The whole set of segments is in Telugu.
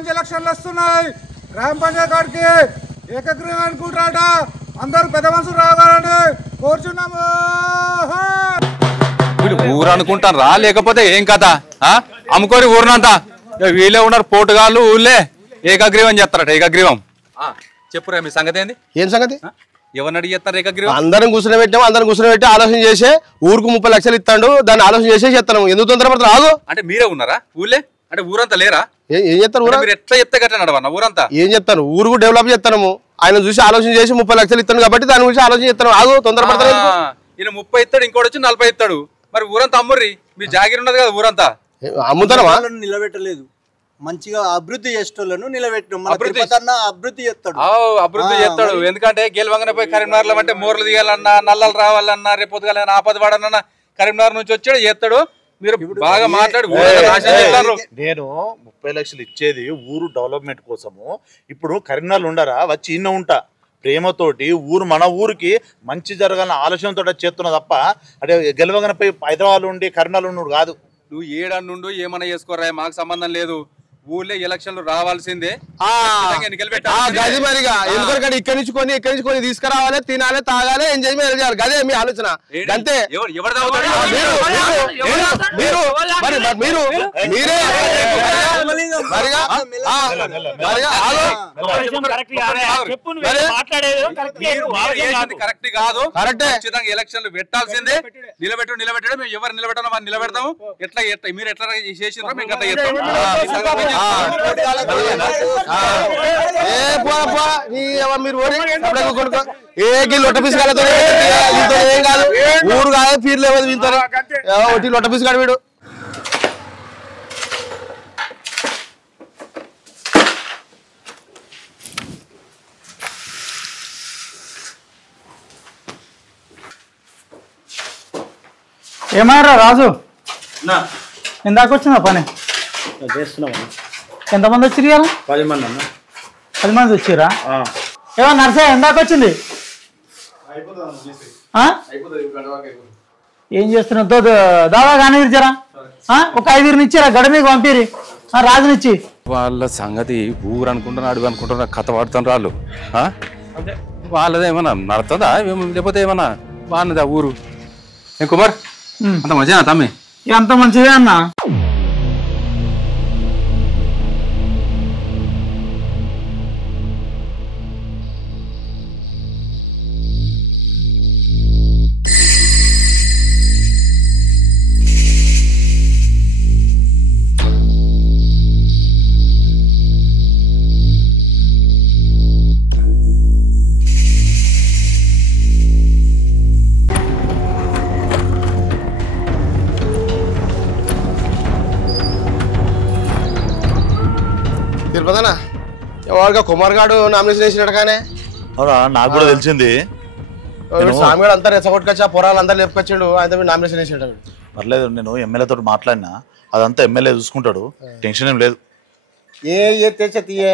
సర్పంచ్ ఎలక్షన్లు వస్తున్నాయి. గ్రామ పంచాయతీ కాడికి ఏకగ్రీవం అనుకుంటారట. అందరూ పెద్ద మనుషులు రావాలని కోరుచున్నాము. ఊరు అనుకుంటారా లేకపోతే ఏం కదా అమ్ముకోరి ఊరినంతా వీళ్ళే ఉన్నారు పోటుగాళ్ళు ఊళ్ళే ఏకగ్రీవం చేస్తారట. ఏకగ్రీవం చెప్పురా మీ సంగతి ఏంది? ఏం సంగతి? ఎవరిని అడిగి చేస్తారు ఏకగ్రీవం? అందరం కూర్చొని పెట్టాము. అందరం కూర్చొని పెట్టి ఆలోచన చేసే ఊరుకు 30 లక్షలు ఇస్తాడు. దాన్ని ఆలోచన చేసే చెప్తాను. ఎందుకు తొందరపడతారు? ఆగు. అంటే మీరే ఉన్నారా ఊళ్ళే? అంటే ఊరంతా లేరా? ఏం చెప్తారు? మీరు ఎట్లా చెప్తే గట్లా నడవన్నా ఊరంతా? ఏం చెప్తాను? ఊరుకు డెవలప్ చేస్తాము. ఆయన చూసి ఆలోచన చేసి 30 లక్షలు ఇస్తాను కాబట్టి దాని గురించి ఆలోచన చేస్తాను. ఆగు, తొందరపడతారు. ఈయన 30 ఇస్తాడు, ఇంకోటి వచ్చి 40 ఇస్తాడు. మరి ఊరంతా అమ్ముర్రి. మీ జాగిరి ఉన్నది కదా ఊరంతా. అమ్ముతారా? నిలబెట్టలేదు. మంచిగా అభివృద్ధి చేసేటోళ్ళను నిలబెట్టినాం. అభివృద్ధి చేస్తాడు. అభివృద్ధి చేస్తాడు. ఎందుకంటే గెలవంగానే పోయి కరీంనగర్లో అంటే మూరలు దిగాలన్నా, నల్లలు రావాలన్నా, రేపు ఆపద పడాలన్నా కరీంనగర్ నుంచి వచ్చాడు చేస్తాడు. మీరు బాగా మాట్లాడు. నేను 30 లక్షలు ఇచ్చేది ఊరు డెవలప్మెంట్ కోసము. ఇప్పుడు కరీంనగర్లు ఉండరా, వచ్చి ఇన్న ఉంటా ప్రేమతోటి ఊరు మన ఊరికి మంచి జరగాలన్న ఆలోచనతో చేస్తున్నా తప్ప అంటే గెలవగానే పోయి హైదరాబాద్ ఉండి కరీంనగర్ ఉండు కాదు. నువ్వు ఏడన్నుండు ఏమన్నా చేసుకోరా, మాకు సంబంధం లేదు. ఊళ్ళో ఎలక్షన్లు రావాల్సిందే. ఎందుకంటే ఇక్కడి నుంచి కొని తీసుకురావాలి, తినాలి, తాగాలి, ఎంజాయ్మెంట్ చేయాలి. గదే మీ ఆలోచన. అంతే. కరెక్ట్ కాదు. ఖచ్చితంగా ఎలక్షన్లు పెట్టాల్సిందే. నిలబెట్టడం ఎవరు నిలబెట్టాలో మనం నిలబెడతాము. ఎట్లా మీరు ఎట్లా చేసినారో మీకు అట్లా చేస్తాం. లొట్టపీస్ కాదు, ఏం కాదు. ఊరు కాదు, పీర్లు ఏమో వీళ్తారు. ఒకటి లొట్టపీస్ కాడు వీడు. ఏమయ్యారా రాజు? ఇందాక వచ్చిందా పని చేస్తున్నాం. ఎంతమంది వచ్చిరు కదా? 10 మంది అన్న. 10 మంది వచ్చిరా? ఏమో నర్సే ఎందాక వచ్చింది? ఏం చేస్తున్నావు? దావా కానీ ఇచ్చారా? ఒక 5 ఇచ్చారా? గడ మీకు పంపిరి రాజునిచ్చి. వాళ్ళ సంగతి ఊరు అనుకుంటున్నా అడుగు అనుకుంటున్నా కథ పడుతున్నారు వాళ్ళు. వాళ్ళదేమన్నా నడుతుందా లేకపోతే ఏమన్నా బాగున్నదా ఊరు? ఏం కుమార్ అంత మంచిదా తమ్మి? ఎంత మంచిదే అన్నా. తిరుపతినా ఎవరిగా కుమార్ గారు నామినేషన్ వేసినట్టు కానీ నాకు కూడా తెలిసింది. స్వామి గారు అంతా రెచ్చగొట్టుకొచ్చి ఆ పొరాలు అందరూ లేపుకొచ్చిండు. ఆయన నామినేషన్ వేసినట్టు. పర్లేదు, నేను ఎమ్మెల్యేతో మాట్లాడినా అదంతా ఎమ్మెల్యే చూసుకుంటాడు. టెన్షన్ ఏం లేదు. ఎత్తే తీయే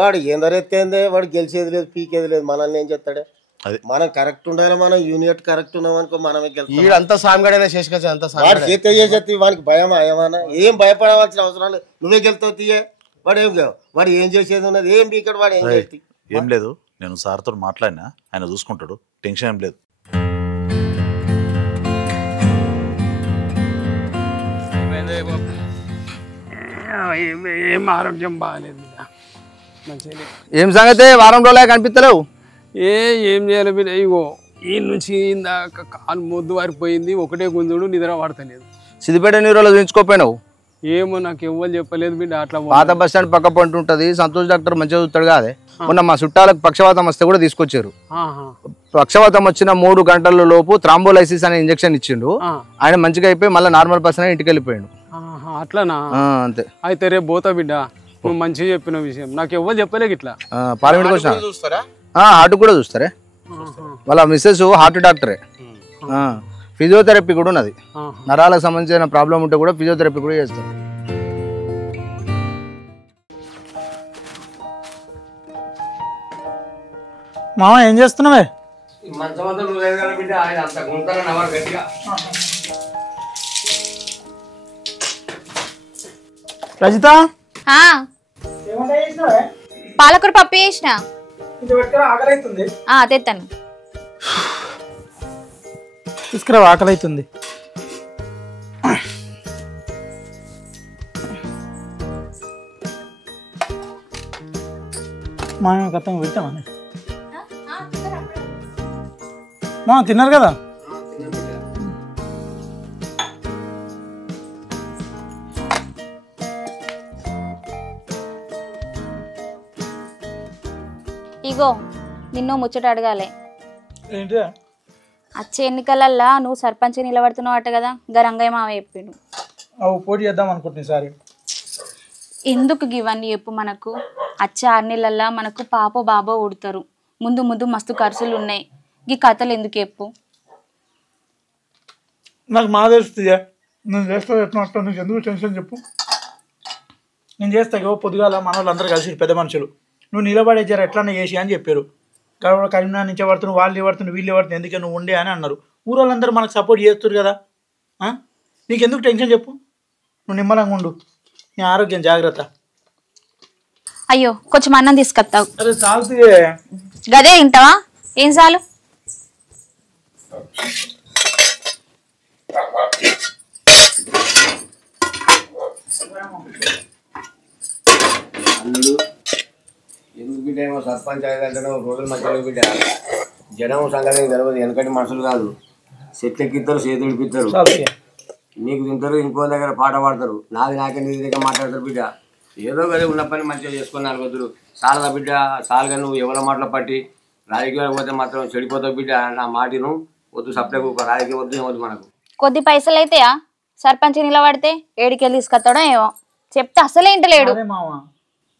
వాడు ఎందరెత్తేందే, వాడు గెలిచేది లేదు, పీకేది లేదు. మనల్ని ఏం చేస్తాడే? మనం కరెక్ట్ ఉండాలి. మనం యూనిట్ కరెక్ట్ ఉన్నాం అనుకో మనమే గెలుస్తాం. అంతా సామిగాడైనా చేసుకొచ్చి అంతా వానికి భయమా? ఏమన్నా ఏం భయపడవలసిన అవసరం లేదు. నువ్వే గెలుతావు తీయే. వాడు ఏం చేసేది ఉన్నది? ఏం పీకడు. వాడు ఏం చేస్తాయి? ఏం లేదు, నేను సార్తో మాట్లాడినా, ఆయన చూసుకుంటాడు. టెన్షన్ ఏం లేదు. ఏం ఆరోగ్యం బాగాలేదు. ఏం సంగతి? వారం రోజులే కనిపిస్తలేవు. ఏం చేయాలి బిడ్డ? ఇగో ఈ నుంచి ఇందాక కాలు మొద్దు వారిపోయింది. ఒకటే గుంజుడు, నిద్ర పడతలేదు. సిద్దిపేట నీరులో చూపించుకోపోయినావు? ఏమో నాకు ఎవ్వరు చెప్పలేదు బిడ్డ. అట్లా పాత బస్ స్టాండ్ పక్క పంట ఉంటుంది. సంతోష్ డాక్టర్ మంచిగా చూస్తాడు కాదే. మొన్న మా చుట్టాలకు పక్షవాతం వస్తే కూడా తీసుకొచ్చారు. పక్షవాతం వచ్చిన 3 గంటల లోపు థ్రాంబోలైసిస్ అనే ఇంజక్షన్ ఇచ్చిండు. ఆయన మంచిగా అయిపోయి మళ్ళీ నార్మల్ పర్సన్ ఇంటికి వెళ్ళిపోయాడు. అట్లానా? అంతే. అయితే రేపు పోతా బిడ్డ. నువ్వు మంచిగా చెప్పిన విషయం నాకు ఎవ్వరు చెప్పలేదు. ఇట్లా పార్లమెంట్కి వచ్చిన హార్ట్ కూడా చూస్తారే. వాళ్ళ మిస్సెస్ హార్ట్ డాక్టరే. ఫిజియోథెరపీ కూడా ఉన్నది. నరాలకు సంబంధించిన ప్రాబ్లం ఉంటే కూడా ఫిజియోథెరపీ కూడా చేస్తారు. మామ ఏం చేస్తున్నావే? రజిత పాలకూర పప్పు చేసిన ఆకలి అవుతుంది తెత్తాను. తీసుకురా, ఆకలి అవుతుంది. మా గతంగా పెట్టామా మా తిన్నారు కదా. ఇగో నిన్ను ముచ్చట అడగాలి. ఏంటి? వచ్చే ఎన్నికలల్లా నువ్వు సర్పంచ్ నిలబడుతున్నావు అట కదా, రంగయ్య మావ చెప్పిండు. పోటీ చేద్దాం అనుకుంటున్నా సారీ. ఎందుకు ఇవన్నీ చెప్పు మనకు? వచ్చే 6 నెలల్లో మనకు పాపో బాబో ఉడతారు. ముందు ముందు మస్తు ఖర్చులు ఉన్నాయి. ఈ కథలు ఎందుకు చెప్పు? నాకు మా తెలుస్తుంది. నేను చేస్తా ఎట్లా నీకు ఎందుకు టెన్షన్ చెప్పు. నేను చేస్తా. ఇగో పొద్దుగాల మన వాళ్ళు అందరూ కలిసి పెద్ద మనుషులు నువ్వు నిలబడే జర ఎట్లన్నా చేసి అని చెప్పారు. కాబట్టి కరీంనగర్ నుంచి పడుతున్నావు, వాళ్ళు పడుతున్నావు, వీళ్ళు పడుతున్నావు, ఎందుకే నువ్వు ఉండే అని అన్నారు. ఊరోళ్ళందరూ మనకు సపోర్ట్ చేస్తారు కదా. నీకు ఎందుకు టెన్షన్ చెప్పు. నువ్వు నిమ్మలంగా ఉండు. నీ ఆరోగ్యం జాగ్రత్త. అయ్యో కొంచెం అన్నం తీసుకొస్తావు. అరే చాలు. గదే తింటావా? ఏం చాలు? అల్లుడు ఎందుకు బిడ్డ ఏమో సర్పంచ్ అయ్యేదంటే రోజులు మధ్యలో బిడ్డ జనం సంగతి తెలియదు. వెనకటి మనుషులు కాదు. చెట్లు ఎక్కిస్తారు, చేతులు ఇప్పిస్తారు, నీకు తింటారు, ఇంకో దగ్గర పాట పాడతారు, నాకే నీ దగ్గర మాట్లాడతారు. బిడ్డ ఏదో కదా ఉన్న పని మంచిగా చేసుకుని 4 వద్దులు చాలదా బిడ్డ. చాలుగా నువ్వు ఎవరి మాటలు పట్టి రాజకీయాలు పోతే మాత్రం చెడిపోతావు బిడ్డ. నా మాటను వద్దు, సప్లై రాజకీయం వద్దు, ఏమొద్దు మనకు. కొద్ది పైసలు అయితాయా? సర్పంచ్ నిలబడితే ఏడికెళ్ళి తీసుకొస్తాడో ఏమో చెప్తే అసలే ఇంటలేడు. మామ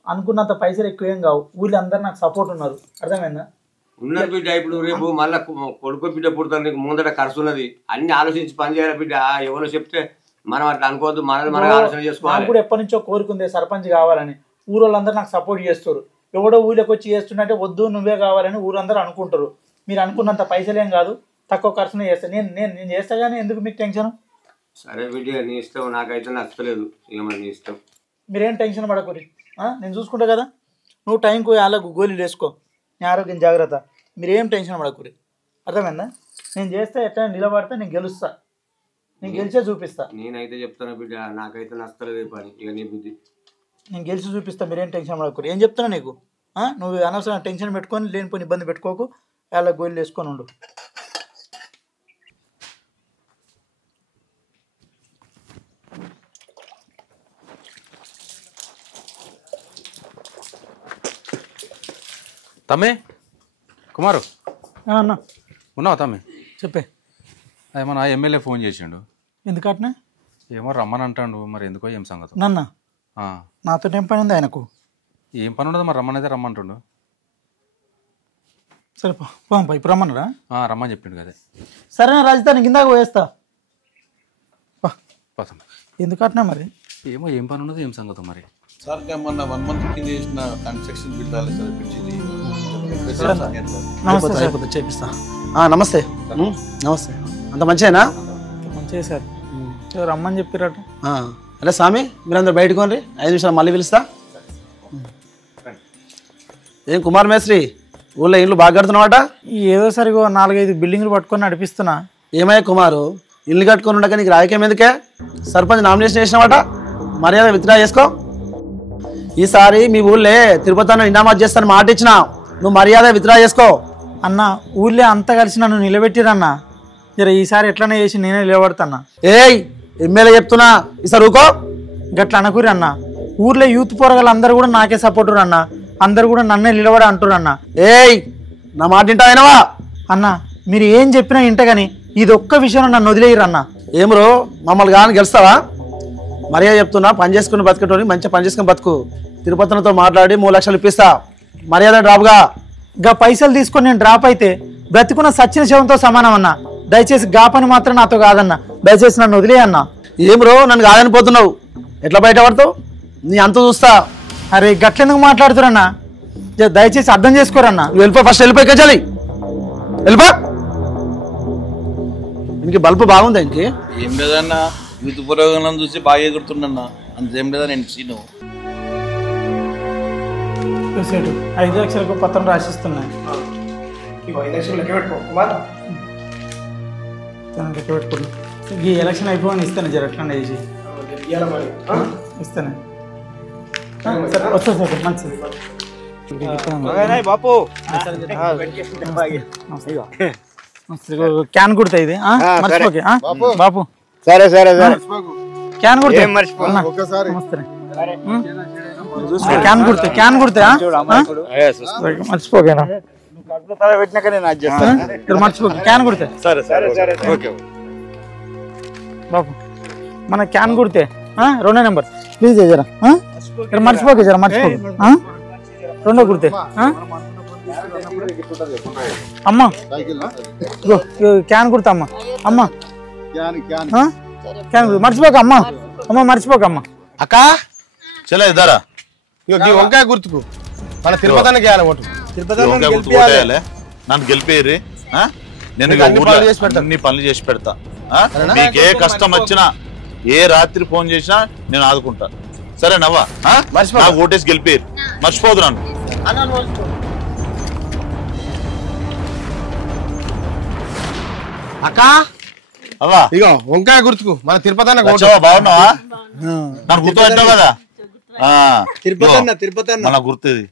అనుకున్నంత పైసలు ఎక్కువ ఏం కావు. ఊళ్ళో అందరు నాకు సపోర్ట్ ఉన్నారు. అర్థమైందా? ఉన్నారు బిడ్డ. ఇప్పుడు రేపు మళ్ళీ కొడుకు బిడ్డ పుడతారు, నీకు ముందట ఖర్చు ఉన్నది. అన్ని ఆలోచించి పని చేయాలి బిడ్డ. ఎవరో చెప్తే మనం అట్లా అనుకోవద్దు, మనది మనం ఆలోచన చేసుకోవాలి. కూడా ఎప్పటి నుంచో కోరుకుంది సర్పంచ్ కావాలని. ఊరోళ్ళందరూ నాకు సపోర్ట్ చేస్తారు. ఎవడో ఊళ్ళోకి వచ్చి చేస్తుంటే వద్దు నువ్వే కావాలని ఊరందరూ అనుకుంటారు. మీరు అనుకున్నంత పైసలేం కాదు, తక్కువ ఖర్చునే చేస్తాను. నేను చేస్తా కానీ ఎందుకు మీకు టెన్షన్? సరే బిడ్డ, నీ ఇష్టం. నాకైతే నచ్చలేదు. ఏమన్నా నీ ఇష్టం. మీరేం టెన్షన్ పడకూరి. నేను చూసుకుంటా కదా. నువ్వు టైంకు వాళ్ళకు గోళీలు వేసుకో. నీ ఆరోగ్యం జాగ్రత్త. మీరేం టెన్షన్ పడకూరి. అర్థమైందా? నేను చేస్తే ఎట్లా నిలబడితే నేను గెలుస్తా. నేను గెలిచే చూపిస్తా. నేనైతే చెప్తాను బిడ్డ, నాకైతే నచ్చలేదు పని. ఇక నీ బుద్ధి. నేను గెలిచి చూపిస్తా. మీరేం టెన్షన్ పడకూరి. ఏం చెప్తున్నా నీకు? నువ్వు అనవసరం టెన్షన్ పెట్టుకొని లేనిపోయిన ఇబ్బంది పెట్టుకోకు. వాళ్ళ గోళీలు వేసుకొని ఉండు. తమ్మి కుమారు అన్న ఉన్నావా తమ్మి? చెప్పే. ఏమన్నా ఎమ్మెల్యే ఫోన్ చేసిండు. ఎందుకట్నే? ఏమో రమ్మని అంటాడు. మరి ఎందుకో ఏం సంగతి? నన్న నాతో ఏం పని ఉంది ఆయనకు? ఏం పని ఉండదు. మరి రమ్మనైతే రమ్మంటుండు. సరే పోంపా. ఇప్పుడు రమ్మన్నారా? రమ్మని చెప్పిండు కదా. సరేనా రాజధాని కిందాక పోయేస్తా. ఎందుకట్నా మరి ఏమో ఏం పని ఉన్నదో ఏం సంగతో మరి. సార్ మొన్న 1 month కింద చేసిన కన్స్ట్రక్షన్ బిల్డాలి సార్ పిలిచింది. చేపిస్తా. నమస్తే నమస్తే. అంత మంచిదేనా? మంచిగా సార్. రమ్మని చెప్పిరట. అరే స్వామి మీరందరూ బయటకు రండి, 5 నిమిషాలు మళ్ళీ పిలుస్తా. ఏం కుమార్ మేస్త్రి ఊళ్ళో ఇల్లు బాగా కడుతున్నావాట? ఏదో సరిగో 4-5 బిల్డింగ్లు పట్టుకొని నడిపిస్తున్నా. ఏమయ్య కుమారు, ఇల్లు కట్టుకొని ఉండక నీకు రాజకీయం ఎందుకే? సర్పంచ్ నామినేషన్ చేసినవాట, మర్యాద విత్డ్రా చేసుకో. ఈసారి మీ ఊళ్ళే తిరుపతి ఇనామాజ్ చేస్తాను మాట ఇచ్చిన, నువ్వు మర్యాద విత్డ్రా చేసుకో. అన్న ఊళ్ళే అంతా కలిసి నన్ను నిలబెట్టిరన్నా. జర ఈసారి ఎట్లనే చేసి నేనే నిలబడతాన్నా. ఏయ్ ఎమ్మెల్యే చెప్తున్నా, ఈసారి ఊకో. గట్ల అనకూరి అన్న. ఊర్లో యూత్ పోరగాళ్ళు అందరూ కూడా నాకే సపోర్టు అన్న. అందరు కూడా నన్నే నిలబడి అంటారు అన్న. ఏయ్ నా మాట వింటావా అన్న? మీరు ఏం చెప్పినా ఇంట కానీ ఇది ఒక్క విషయంలో నన్ను వదిలేయరన్న. ఏమరో మమ్మల్ని కానీ గెలుస్తావా? మర్యాద చెప్తున్నా, పని చేసుకుని బతికేటోని మంచిగా పని చేసుకుని బతుకు. తిరుపతితో మాట్లాడి 3 లక్షలు ఇప్పిస్తా, మర్యాద డ్రాప్గా. గా పైసలు తీసుకొని నేను డ్రాప్ అయితే బ్రతికున్న సచ్చిన శవంతో సమానం అన్న. దయచేసి గా పని మాత్రం నాతో కాదన్న. దయచేసి నన్ను వదిలేయన్నా. ఏమరో నన్ను కాదని పోతున్నావు, ఎట్లా బయటపడతావు? నీ అంత చూస్తా. అరే గట్లెందుకు మాట్లాడుతురన్నా? దయచేసి అర్థం చేసుకోరన్నా. వెళ్ళిపో, ఫస్ట్ వెళ్ళిపోయి కచాలి, వెళ్ళిపో. ఇంక బల్బు బాగుందా? ఇంకే ఏం లేదన్నా, యూత్ పురోగమనం చూసి బాగా ఎగురుతున్నా. అంతేం లేదా నేను సీను. సేటు 5 లక్షలకు పత్రం రాసిస్తున్నాయి. 5 లక్షలు లెక్క పెట్టుకో కుమార్. లెక్క పెట్టుకున్నా. ఈ ఎలక్షన్ అయిపోయి ఇస్తాను జర ఎట్లా చేసి ఇస్తాను. సరే వస్తా సార్ మంచిది. బాపు క్యాన్ కుడతా ఇది మర్చిపోకే బాపు. సరే సరే సరే క్యాన్ కుడతా క్యాన్ కుడతా క్యాన్ కుడతా మర్చిపోకేనా మర్చిపోకే క్యాన్ కుడతా బాపు. మన క్యాన్ కుడితే 2 నెంబర్ ప్లీజ్ జరా మర్చిపోకే జరా మర్చిపోకే 2 కుడితే అమ్మా క్యాన్ కుడతా అమ్మా అమ్మా క్యాన్ మర్చిపోక అమ్మా అమ్మ మర్చిపోక అమ్మా. అక్క చలో ఇద్దరా వంకాయ గుర్తుకు మన తిరుపతి ఓటు నన్ను గెలిపేరి నేను అన్ని పనులు చేసి పెడతా. మీకు ఏ కష్టం వచ్చినా ఏ రాత్రి ఫోన్ చేసినా నేను ఆదుకుంటా. సరేనవ్వా నాకు ఓటేసి గెలిపేరు మర్చిపోదు నన్ను. అక్క అవ్వా ఇగో వంకాయ గుర్తుకు మన తిరుపతి బాగున్నావా? నన్ను గుర్తుపట్టావు కదా తిరుపతి మన గుర్తు ఇది.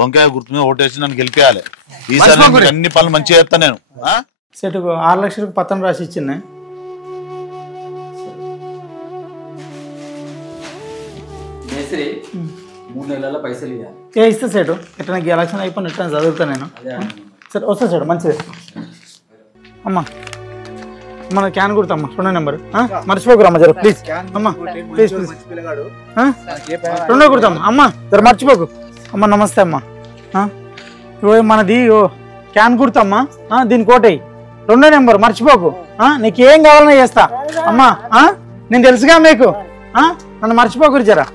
వంకాయ గుర్తు మీద ఓటేసి నన్ను గెలిపేయాలి. ఈసారి అన్ని పనులు మంచిగా చేస్తా నేను. సెట్కు 6 లక్షలకు పత్రం రాసి ఇచ్చింది. ఇస్తా సేటు ఎట్లా నాకు ఎలక్షన్ అయిపోయిన ఎట్లా చదువుతా నేను. సరే వస్తా సేటు మంచిది అమ్మా. మన క్యాన్ కుడతా అమ్మా 2 నెంబర్ మర్చిపోకురమ్మా జర ప్లీజ్ అమ్మా ప్లీజ్ ప్లీజ్ 2 కుడతామ్మా అమ్మా జర మర్చిపోకు అమ్మా. నమస్తే అమ్మా. మనది క్యాన్ కుడతామ్మా దీని కోటయ్యి 2 నెంబర్ మర్చిపోకు. నీకేం కావాలన్నా చేస్తా అమ్మా. నేను తెలుసుగా మీకు నన్ను మర్చిపోకురు జరా.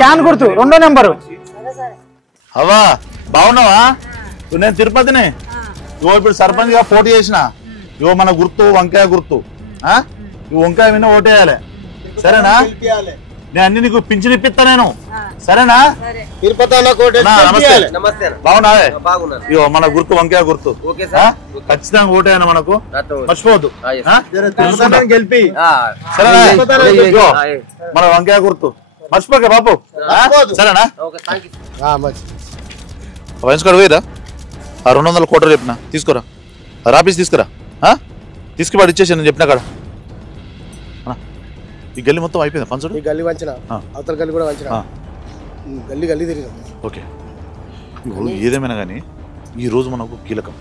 క్యాన్ గుర్తు 2 నెంబరు. అవ్వా బాగున్నావా? నేను తిరుపతిని ఇప్పుడు సర్పంచ్ గా పోటీ చేసిన. ఇవో మన గుర్తు వంకాయ గుర్తు. వంకాయ విన్న ఓటేయాలి సరేనా? నేను అన్ని నీకు పింఛన్ ఇప్పిస్తా నేను సరేనా? బాగున్నావే? ఇవో మన గుర్తు వంకాయ గుర్తు ఖచ్చితంగా ఓటేయాలి మనకు మర్చిపోవద్దు. మన వంకాయ గుర్తు మర్చిపోకే బాపు సరేనా? వైన్స్కాడ్ పోయిరా 200 కోట్లు చెప్పిన తీసుకురా రాపీస్ తీసుకురా తీసుకుపాడు ఇచ్చేసి నేను చెప్పిన కాడ. ఈ గల్లీ మొత్తం అయిపోయింది పంచుడు. ఈ గల్లీ వంచిన అవతల గల్లీ కూడా వంచిన గల్లీ గల్లీ తిరిగి ఓకే. ఏదేమైనా కానీ ఈ రోజు మనకు కీలకం.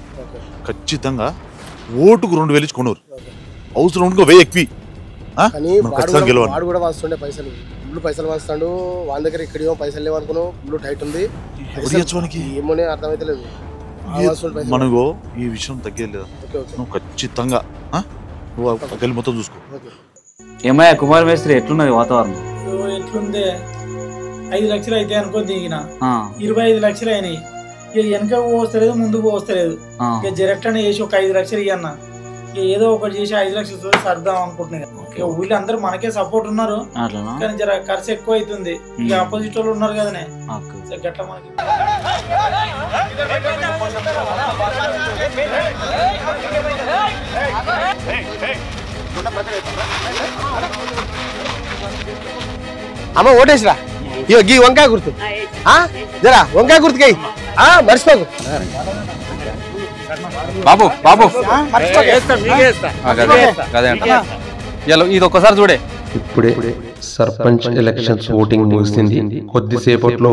ఖచ్చితంగా ఓటుకు 2000 ఇచ్చి కొనురు అవసరం ఇంకో 1000 ఎక్కువ ఖచ్చితంగా గెలవాలి. వాడు కూడా వస్తుండే పైసలు ఫుల్ పైసలు వస్తాడు వాళ్ళ దగ్గర ఇక్కడ పైసలు లేవు అనుకున్నావు. ఫుల్ టైట్ ఉంది ఏమోనే అర్థమైతే లేదు. మనకు ఈ విషయం తగ్గేది లేదా? నువ్వు ఖచ్చితంగా గల్లి మొత్తం చూసుకో. ఏమయ్యా కుమార్ మేస్త్రి ఎట్లున్నది వాతావరణం? ఎట్లుందే 5 లక్షలు అయితే అనుకో దిగిన 25 లక్షలు అయినాయి. ఇక వెనక పోస్తలేదు ముందుకు పోస్తలేదు. ఇక జరెక్ట్ చేసి ఒక 5 లక్షలు ఇవ్వన్న ఏదో ఒకటి చేసి 5 లక్షలు సర్దాం అనుకుంటున్నాయి. వీళ్ళు అందరూ మనకే సపోర్ట్ ఉన్నారు కానీ జర ఖర్చు ఎక్కువ అవుతుంది. ఇక ఆపోజిట్ వాళ్ళు ఉన్నారు కదనే గట్ల మనకి. అమ్మ ఓటేసిరా ఇగో గీ వంకాయ గుర్తు జరా వంకాయ గుర్తుకై మర్చిపోకు బాబు బాబు ఇది ఒక్కసారి చూడే. ఇప్పుడే సర్పంచ్ ఎలక్షన్స్ ఓటింగ్ ముగిసింది. కొద్దిసేపట్లో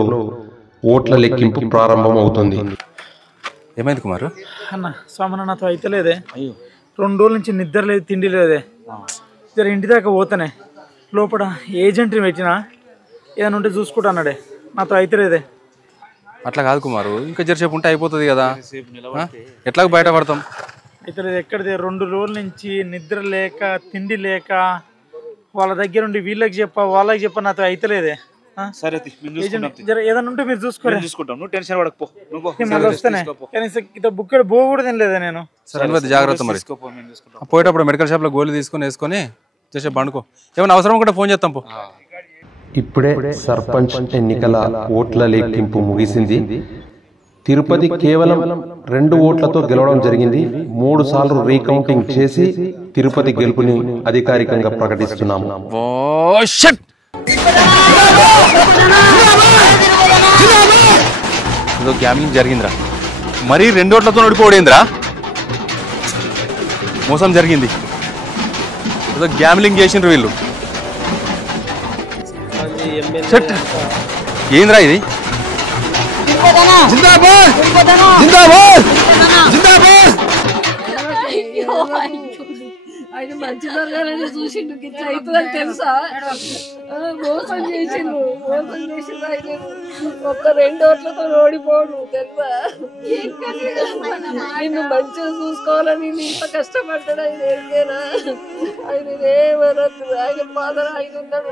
ఓట్ల లెక్కింపు ప్రారంభం అవుతుంది. ఏమైంది కుమార్? అన్న స్వామి నాతో అయితే లేదే 2 రోజుల నుంచి నిద్ర లేదు తిండి లేదే. జర ఇంటి దాకా పోతానే లోపల ఏజెంట్ని పెట్టినా ఏదైనా ఉంటే చూసుకుంటా అన్నాడే. నాతో అయితే లేదే. అట్లా కాదు కుమారు ఇంకా జరసేపు ఉంటే అయిపోతుంది కదా. ఎట్లా బయటపడతాం? అయితే లేదు ఎక్కడిదే 2 రోజుల నుంచి నిద్ర లేక తిండి లేక వాళ్ళ దగ్గర ఉండి వీళ్ళకి చెప్పా వాళ్ళకి చెప్పా నాతో అయితే లేదే. ఏదైనా ఉంటే మీరు చూసుకోండి. వస్తానే బుక్కడ బో కూడా తినలేదా నేను. జాగ్రత్త మరి పోయేటప్పుడు మెడికల్ షాప్ లో గోళీ తీసుకొని వేసుకొని చేసే పండుకో. ఏమైనా అవసరం కూడా ఫోన్ చేస్తాం పో. ఇప్పుడే సర్పంచ్ ఎన్నికల ఓట్ల లెక్కింపు ముగిసింది. తిరుపతి కేవలం 2 ఓట్లతో గెలవడం జరిగింది. 3 సార్లు రీకౌంటింగ్ చేసి తిరుపతి గెలుపుని అధికారికంగా ప్రకటిస్తున్నాము. గ్యామ్లింగ్ జరిగిందిరా, మరీ 2 ఓట్లతో ఓడిపోయిందిరా. మోసం జరిగింది, ఏదో గ్యామ్లింగ్ చేసిండ్రు వీళ్ళు. ఏంద్రా ఇది? ఆయన మంచి జరగాలని చూసిండు, గిట్లా అవుతుందని తెలుసా? మోసం చేసిండు ఆయన. ఒక్క 2 ఓట్లతో ఓడిపోడు తెలుసా? నిన్ను మంచిగా చూసుకోవాలని ఇంత కష్టపడ్డాడు ఆయన. ఏరికేనా ఆయన ఏమనద్దు, ఆయన ఫాదర్ ఆయన ఉన్నాడు.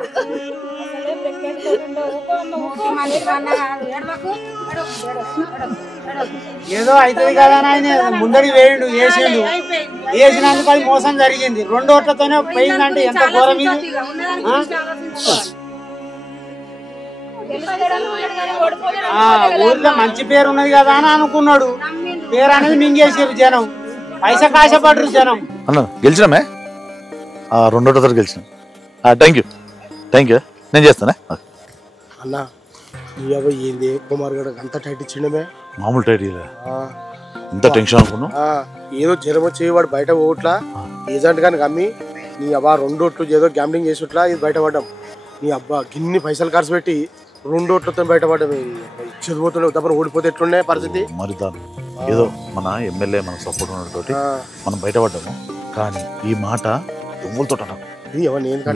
ఏదో అవుతుంది కదా ఆయన ముందడి వేయండు వేసిండు, వేసినందుకు అది మోసం జరిగింది. 2 ఓట్లతోనే పోయిందంటే ఎంత ఘోరం ఇది. ఊర్లో మంచి పేరు ఉన్నది కదా అని అనుకున్నాడు. పేరు అనేది మింగేసారు జనం, పైసా కాశపడ్డారు జనం. అన్న గెలిచినామే, 2 ఓట్లతో గెలిచిన. థ్యాంక్ యూ, నేను చేస్తానే. అన్న ఏంది కుమార్ గడ అంత టైట్ ఇచ్చిండమే? మామూలు టైట్ ఇంత టెన్షన్ అనుకున్నా. ఏదో జ్వరం వచ్చి వాడు బయట ఓట్లా ఏజెంట్ కానీ కమ్మి నీ అబ్బా 2 ఓట్లు ఏదో గ్యాంబ్లింగ్ చేసిట్లా ఇది బయటపడ్డాం. నీ అబ్బా గిన్ని పైసలు ఖర్చు పెట్టి 2 ఓట్లతో బయటపడ్డాం. చదిపోతుండే తప్ప ఓడిపోతే ఎట్లుండే పరిస్థితి. మరి ఏదో మన ఎమ్మెల్యే మన సపోర్ట్ ఉన్నతోటి మనం బయటపడ్డాము. కానీ ఈ మాట దొంగలతో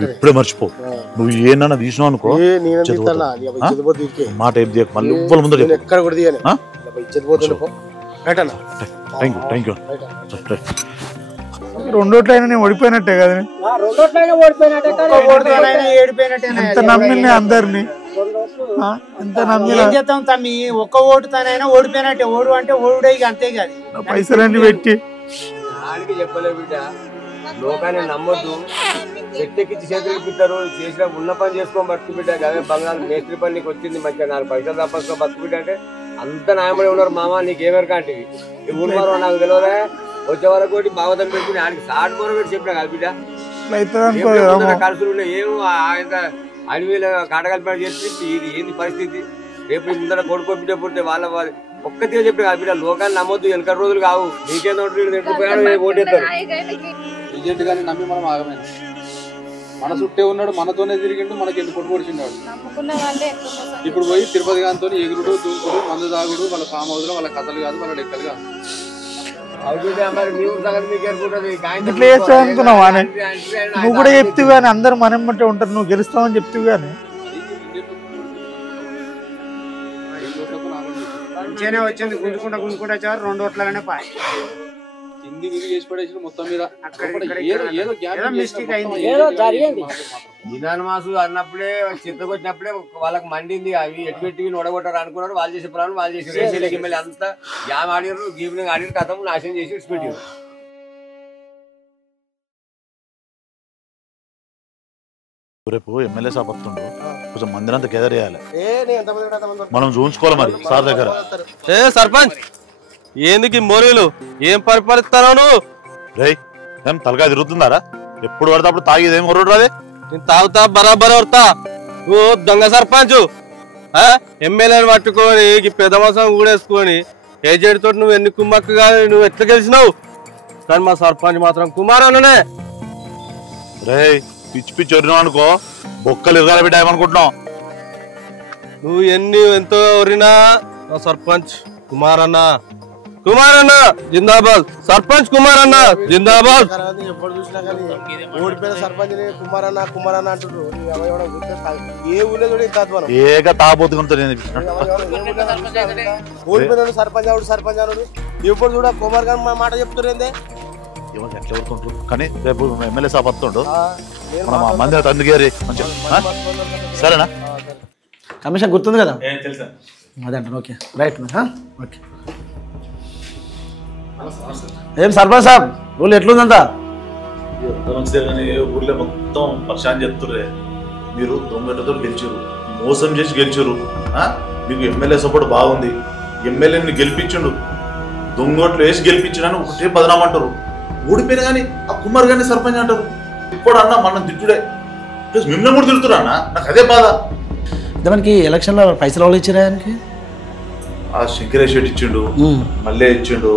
ఇప్పుడే మర్చిపో. నువ్వు ఏమన్నా తీసినావు అనుకో, మాట ఏం తీయకు, మళ్ళీ ఉవ్వల ముందు ఎక్కడ కూడా తీయని. Thank you. 2 ఓట్లైనా నేను ఓడిపోయినట్టే కదా. ఎంత నమ్మిని అందరినీ, ఎంత నమ్మి ఏం చేస్తాం తమ్మి? 1 ఓటుతోనైనా ఓడిపోయినట్టే. ఓడు అంటే ఓడుడే అంతే కాదు. పైసలన్నీ పెట్టి చెప్పలే బిడ్డ, లోకాన్ని నమ్మొద్దు. చెట్టెక్కిచ్చి చేతులు ఇప్పిస్తారు, చేసిన ఉన్న పని చేసుకొని బతుకు బిడ్డ. అదే బంగారు మేస్త్రి పనికి వచ్చింది, మంచిగా 4 పైసలు తప్పసుకో బతుకు బిడ్డ అంటే అంత న్యాయపడి ఉన్నారు. మామ నీకేమేరకు అంటే ఈ ఊరు మరో నాకు తెలియదా? వచ్చే వరకు ఒకటి భాగవతం పెట్టుకుని ఆడికి సాటు మరో పెట్టి చెప్పినా కాదు బిడ్డ. ఖర్చులు ఉన్నాయి ఏమో అడవిలో కాటకల్పన చేసి ఇది ఏంది పరిస్థితి. రేపు ముందర కొడుకో బిడ్డ పుడితే వాళ్ళ ఒక్కతిగా చెప్పిన కాదు బిడ్డ. లోకాన్ని నమ్మొద్దు, వెనక రోజులు కావు. నీకేదో ఓటేస్తారు. ఏజెంట్ గాని నమ్మి మనం ఆగమైన మన చుట్టే ఉన్నాడు, మనతోనే తిరిగిండు, మనకి ఎందుకు కొట్టుకొడిచిండాడు. ఇప్పుడు పోయి తిరుపతి గాంతో ఎగురుడు దూకుడు మందు తాగుడు, వాళ్ళ ఫామ్ హౌస్ లో వాళ్ళ కథలు కాదు, వాళ్ళ లెక్కలు కాదు. ఇట్లా చేస్తావు అనుకున్నావా? నువ్వు కూడా చెప్తూ కానీ అందరు మనం బట్టే ఉంటారు. నువ్వు గెలుస్తావని చెప్తూ కానీ మంచిగానే వచ్చింది. గుంజుకుంటా 2 ఓట్లనే పాయి హిందీ విధి చేసి పడేసి మొత్తం మీద మాసు అన్నప్పుడే చిత్తకొచ్చినప్పుడే వాళ్ళకి మండింది. అవి ఎటు పెట్టి నొడగొట్టారు అనుకున్నారు. వాళ్ళు చేసే ప్రాణం వాళ్ళు చేసి రేసీలకి మళ్ళీ అంతా జామ్ ఆడినారు, గీవినింగ్ ఆడిన కథం నాశనం చేసి విడిచిపెట్టారు. రేపు ఎమ్మెల్యే సాబ్ వస్తుండు, కొంచెం మందిని అంతా గెదర్ చేయాలి. మనం చూసుకోవాలి మరి సార్ దగ్గర. సర్పంచ్ ఏందుకు మోరీలు ఏం పరిపాలిస్తావు నువ్వు? రేయ్ ఏం తలగా తిరుగుతున్నారా? ఎప్పుడు పడితే అప్పుడు తాగేదేం కొరడు రాదే. నేను తాగుతా బరాబర్ వడతా. నువ్వు దొంగ సర్పంచ్ ఎమ్మెల్యేని పట్టుకొని పెద్ద మాసం కూడేసుకొని ఏజెంట్ తోటి నువ్వు ఎన్ని కుమ్మక్కు కాదు, నువ్వు ఎట్లా గెలిచినావు? కానీ మా సర్పంచ్ మాత్రం కుమారన్ననే. రేయ్ పిచ్చి పిచ్చి వరినావు అనుకో, బొక్కలు ఎరగాలి బిడ్డ ఏమనుకుంటున్నావు? నువ్వు ఎంతో వరినా మా సర్పంచ్ కుమారన్న జిందాబాద్. సర్పంచ్ కుమారన్న జిందాబాద్. ఎప్పుడు చూసినా కానీ ఓడిపోయిన సర్పంచ్ కుమారన్న అంటున్నారు. ఏ ఊళ్ళో కూడా ఏక తాగబోతుకుంటా ఓడిపోయిన సర్పంచ్ అవుడు ఎప్పుడు చూడ కుమార్ గారు మాట చెప్తున్నారు. ఎట్లా ఊరుకుంటారు కానీ రేపు ఎమ్మెల్యే సాబ్ వస్తుండు, మనం మందిర తందుకేరి మంచిగా. సరేనా? కమిషన్ గుర్తుంది కదా? అదే అంటాను. Okay right. ఓకే ఏం సర్పంచ్ సాబ్ ఊళ్ళో ఎట్లుందంతా? మంచిదే కానీ ఊర్లో మొత్తం పరిశాన్ చెప్తుర్రే. మీరు దొంగటతో గెలిచారు, మోసం చేసి గెలిచారు. మీకు ఎమ్మెల్యే సపోర్ట్ బాగుంది, ఎమ్మెల్యేని గెలిపించండు, దొంగోట్లు వేసి గెలిపించడని ఒకటే బదనామంటారు. ఓడిపోయినా కానీ ఆ కుమార్ గారిని సర్పంచ్ అంటారు. ఇప్పుడు అన్న మనం తిట్టుడే ప్లస్ మిమ్మల్ని కూడా తిడుతురా అన్న, నాకు అదే బాధ. దానికి ఎలక్షన్లో పైసలు వాళ్ళు ఇచ్చారా ఆయనకి? ఆ శంకరేష్ రెడ్డి ఇచ్చిండు, మల్లె ఇచ్చిండు,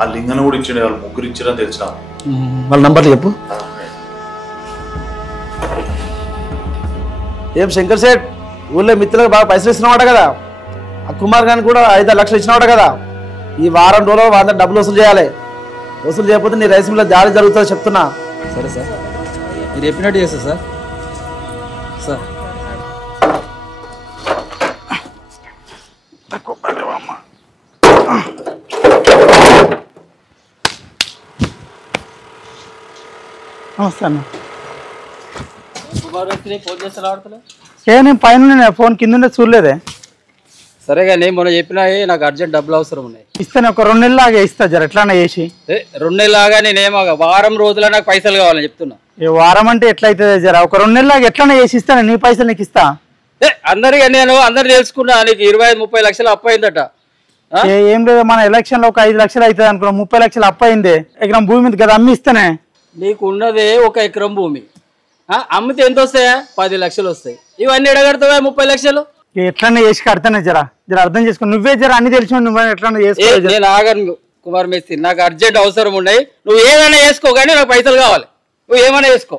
ఆ లింగన కూడా ఇచ్చిండు, వాళ్ళు ముగ్గురు ఇచ్చారని తెలిసిన. వాళ్ళ నంబర్లు చెప్పు. ఏం శంకర్ సేట్ ఊళ్ళో మిత్రులకు బాగా పైసలు ఇస్తున్నావాట కదా, ఆ కుమార్ గారిని కూడా 5-6 లక్షలు ఇచ్చినావాట కదా. ఈ వారం రోజులు వాళ్ళ డబ్బులు వసూలు చేయాలి. వసూలు చేయకపోతే నీ రైస్ మిల్లో దాడి జరుగుతుందో చెప్తున్నా. సరే సార్, మీరు చెప్పినట్టు చేస్తా సార్. సార్ నమస్తే అన్న. ఫోన్ చేస్తా ఆడతలే. నేను పైన ఫోన్ కింద చూడలేదే. సరే కానీ మొన్న చెప్పినా నాకు అర్జెంట్ డబ్బులు అవసరం ఉన్నాయి. ఇస్తాను, ఒక 2 నెలలు లాగా ఇస్తా, జర ఎట్లా చేసి. 2 నెలలు లాగా నేనేమో వారం రోజుల నాకు పైసలు కావాలని చెప్తున్నా. వారం అంటే ఎట్లయితుంది, జర ఒక 2 నెలలు లాగా ఎట్లా చేసి ఇస్తాను, నీ పైసలు నీకు ఇస్తా. అందరికీ నేను తెలుసుకున్నా, నీకు 25-30 లక్షలు అప్పు అయిందట. ఏం లేదు, మన ఎలక్షన్ లో ఒక 5 లక్షలు అవుతుంది అనుకున్నా, 30 లక్షలు అప్పు అయింది. ఎకరం భూమి మీద కదా అమ్మి ఇస్తానే. నీకు ఉన్నదే 1 ఎకరం భూమి, అమ్మితే ఎంత వస్తాయా? 10 లక్షలు వస్తాయి. ఇవన్నీ ఎడగడతావా 30 లక్షలు? ఎట్లన్నా చేసి కడతానే, జర అర్థం చేసుకో. నువ్వే జర అన్ని తెలిసి నువ్వు ఎట్లా చేసుకో. నేను ఆగను కుమార్ మేస్త్రి, నాకు అర్జెంట్ అవసరం ఉన్నాయి. నువ్వు ఏమైనా వేసుకో కానీ నాకు పైసలు కావాలి. నువ్వు ఏమైనా వేసుకో.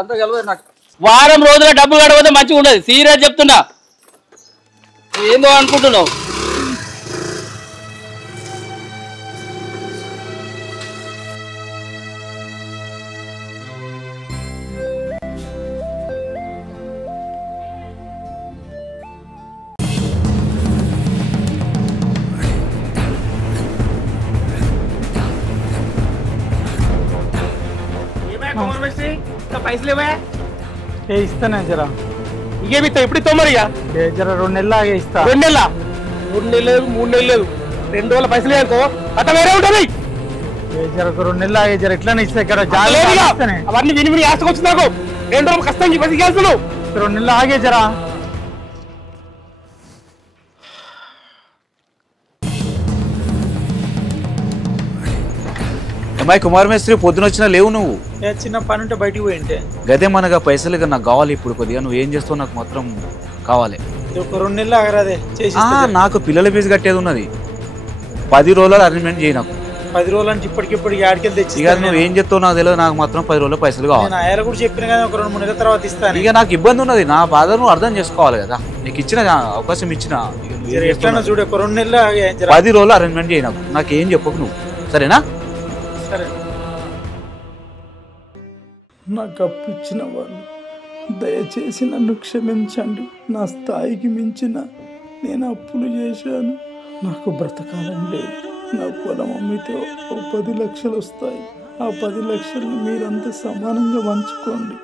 అంతా కలవదు నాకు. వారం రోజుల డబ్బులు కడకపోతే మంచిగా ఉండదు, సీరియస్ చెప్తున్నా. ఏందో అనుకుంటున్నావు? పైసలు ఇస్తానే జర. ఇకేమిస్తా ఇప్పుడు ఇస్తావు మరి. జర 2 నెలలు ఆగే ఇస్తా. 2 నెలల 3 నెలలు లేదు, 3 నెలలు లేదు, 2 రోజుల పైసలు అనుకో అట్లా వేరే ఉంటుంది. జర ఒక 2 నెలలు ఆగే, జర ఎట్లా ఇస్తా. ఇక్కడ అవన్నీ విని ఆశకొచ్చు నాకు. 2 రోజులు కష్టం పైసలు చేస్తున్నావు. 2 నెలలు ఆగే జరా. అమ్మాయి కుమార్ మేస్త్రి పొద్దున వచ్చినా లేవు నువ్వు. చిన్న పని ఉంటే బయటికి పోయింటే గదే మనగా పైసలు నాకు కావాలి ఇప్పుడు కొద్దిగా. నువ్వు ఏం చేస్తావు నాకు మాత్రం కావాలి. ఒక 2 నెలలు ఆగరాదే చేసి. నాకు పిల్లల ఫీజు కట్టేది ఉన్నది. 10 రోజులు అరేంజ్మెంట్ చేయి నాకు. 10 రోజులు అంటే ఇప్పటికిప్పటికి ఆడికెళ్ళి తెచ్చి. ఇక నువ్వు ఏం చెప్తావు నాకు తెలియదు, నాకు మాత్రం 10 రోజులు పైసలు కావాలి. నేను ఆయన కూడా చెప్పిన కదా, ఒక 2-3 నెలల తర్వాత ఇస్తాను. ఇక నాకు ఇబ్బంది ఉన్నది, నా బాధ నువ్వు అర్థం చేసుకోవాలి కదా. నీకు ఇచ్చిన అవకాశం ఇచ్చిన చూడు, ఒక 2 నెలలు 10 రోజులు అరేంజ్మెంట్ చేయి నాకు. నాకేం చెప్పకు నువ్వు, సరేనా? సరే. నాకు అప్పు ఇచ్చిన వాళ్ళు దయచేసి నన్ను క్షమించండి. నా స్థాయికి మించిన నేను అప్పులు చేశాను. నాకు బ్రతకాలని లేదు. నా పొలం అమ్మితే 10 లక్షలు వస్తాయి. ఆ 10 లక్షలు మీరంతా సమానంగా పంచుకోండి.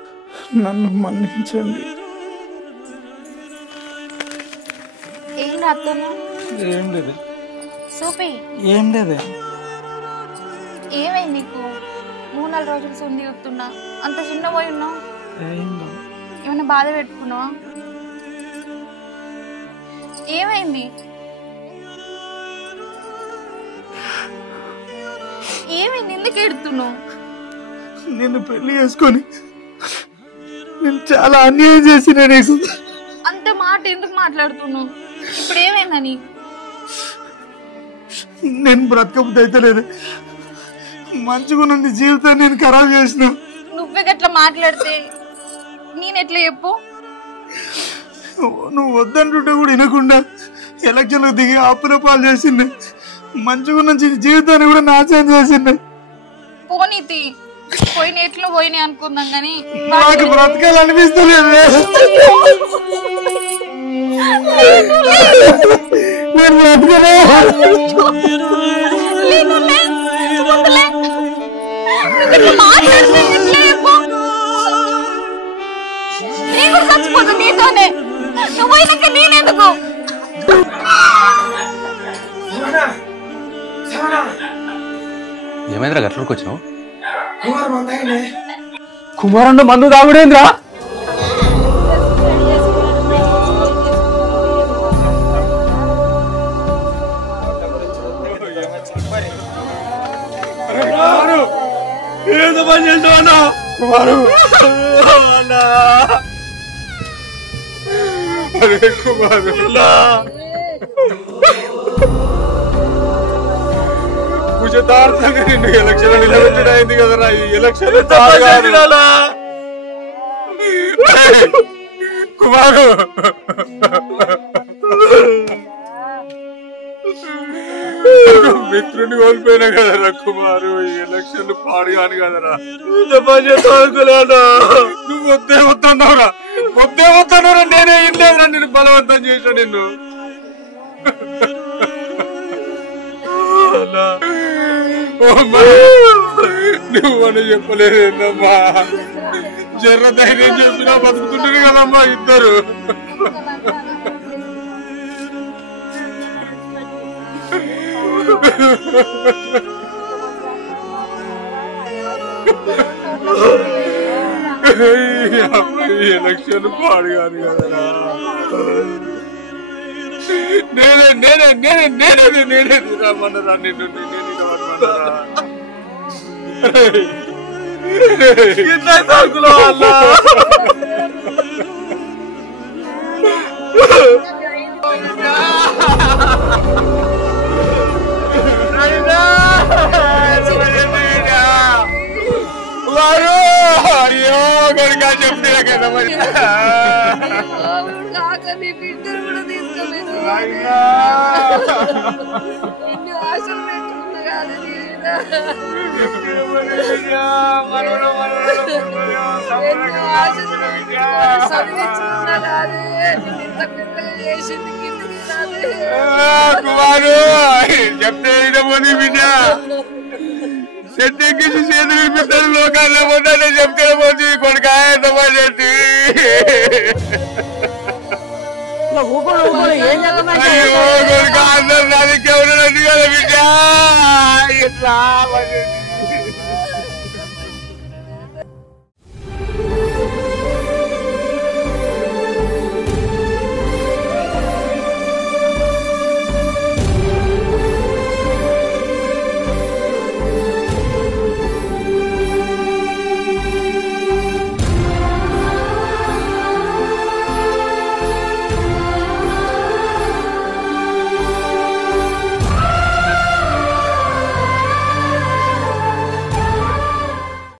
నన్ను మన్నించండి. ఏం లేదు, ఏం లేదు. ఏమైంది నీకు? 3-4 రోజులు సుంది చెప్తున్నా, అంత చిన్న పోయి ఉన్నావు. ఏమన్నా బాధ పెట్టుకున్నావా? ఏమైంది? ఏమైంది? ఎందుకు ఎడుతున్నావు? నేను పెళ్లి చేసుకొని నేను చాలా అన్యాయం చేసిన నీకు. అంత మాట ఎందుకు మాట్లాడుతున్నావు? ఇప్పుడు ఏమైందని? నేను బ్రతకబుద్ధి అయితే లేదు. మంచిగా ఉన్నది జీవితాన్ని నేను ఖరాబ్ చేసిన. నువ్వే గట్లా మాట్లాడితే నేనెట్లా చెప్పు? నువ్వు వద్దంటుంటే కూడా వినకుండా ఎలక్షన్లకు దిగి అప్పుల పాలు చేసింది. మంచిగా ఉన్న జీవితాన్ని కూడా నాశనం చేసింది. పోనీతి పోయిన ఎట్లు పోయినాయి అనుకుందాం కానీ నాకు బ్రతకాలనిపిస్తలేదు. నేను బ్రతకలే. నీతోనే నువ్వు నేనెందుకు? ఏమైందిరా గట్లకి వచ్చినావు? కుమారన్న మందు తాగుడేంద్రా? ఏదో పని చేసావన్నా కుమారు అన్నా అరే కుమారు కుషతార్థంగా నిన్ను ఎలక్షన్ నిలబెట్టడైంది కదరా ఈ ఎలక్షన్ కుమారు మిత్రుని కోల్పోయినా కదరా కుమారు ఈ ఎలక్షన్ పాడుగాను కదరా అనుకోలేదా నువ్వు వద్దే వద్దన్నావురా నేనే ఇల్లేదురా నేను బలవంతం చేసా నిన్ను నువ్వు అని చెప్పలేదమ్మా జర్ర ధైర్యం చెప్పినా బతుకుతుంటారు కదమ్మా ఇద్దరు ఎలక్షన్ పాడుగాను కదరా నేనే రమ్మన్నారా నిన్ను నేనే నిలబడమన్నారా అయ్యో కొడుకా చెప్తే కదా మరి కుమారు చెప్తే పోనీ బిడ్డ చెట్టెక్కించి చేతులు పిల్లలు లోకాల్లో పోతే చెప్తే పోతుంది కొడుకాయ చెట్టి అయ్యో కొడుక అందరు నాది ఎవరు కదా బిడ్డ ఇట్లా